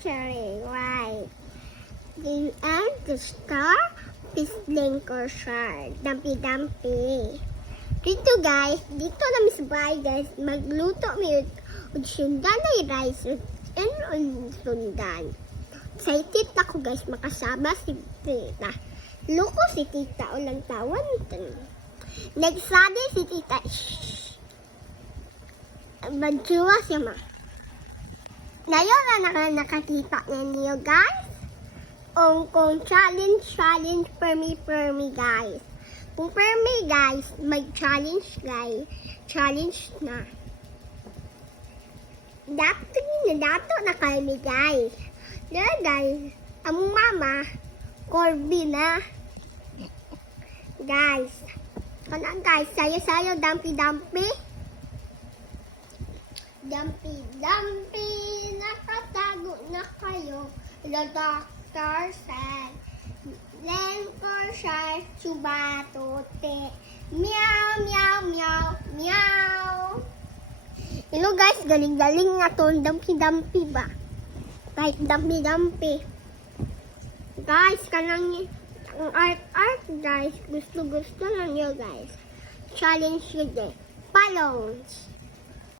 featuring right. The end the star Pisling or shark. Dampi-dampi. Dito guys, dito namin sa bahay guys, magluto mi og sundan ay rice and sundan. Excited ako guys makasama si tita. Luko si tita ulang tawan. Nagsabi si tita. Magjuwa siya ma. Ngayon na nakakita niyo guys. Kung challenge per me guys. Kung per me guys, mag-challenge guys. Challenge na. Dato na kami guys. Diba guys, ang mama, Corby na. Guys, ano guys, sayo-sayo, dampi-dampi. Dampi-dampi, nakatago na kayo. The doctor said, then for shark, chubatote. Meow, meow, meow, meow. Hello guys, galing-galing nga to. Dampi-dampi ba? Kahit dampi-dampi. Guys, kanang ang art guys. Gusto lang nyo guys. Challenge yun eh. Palongs.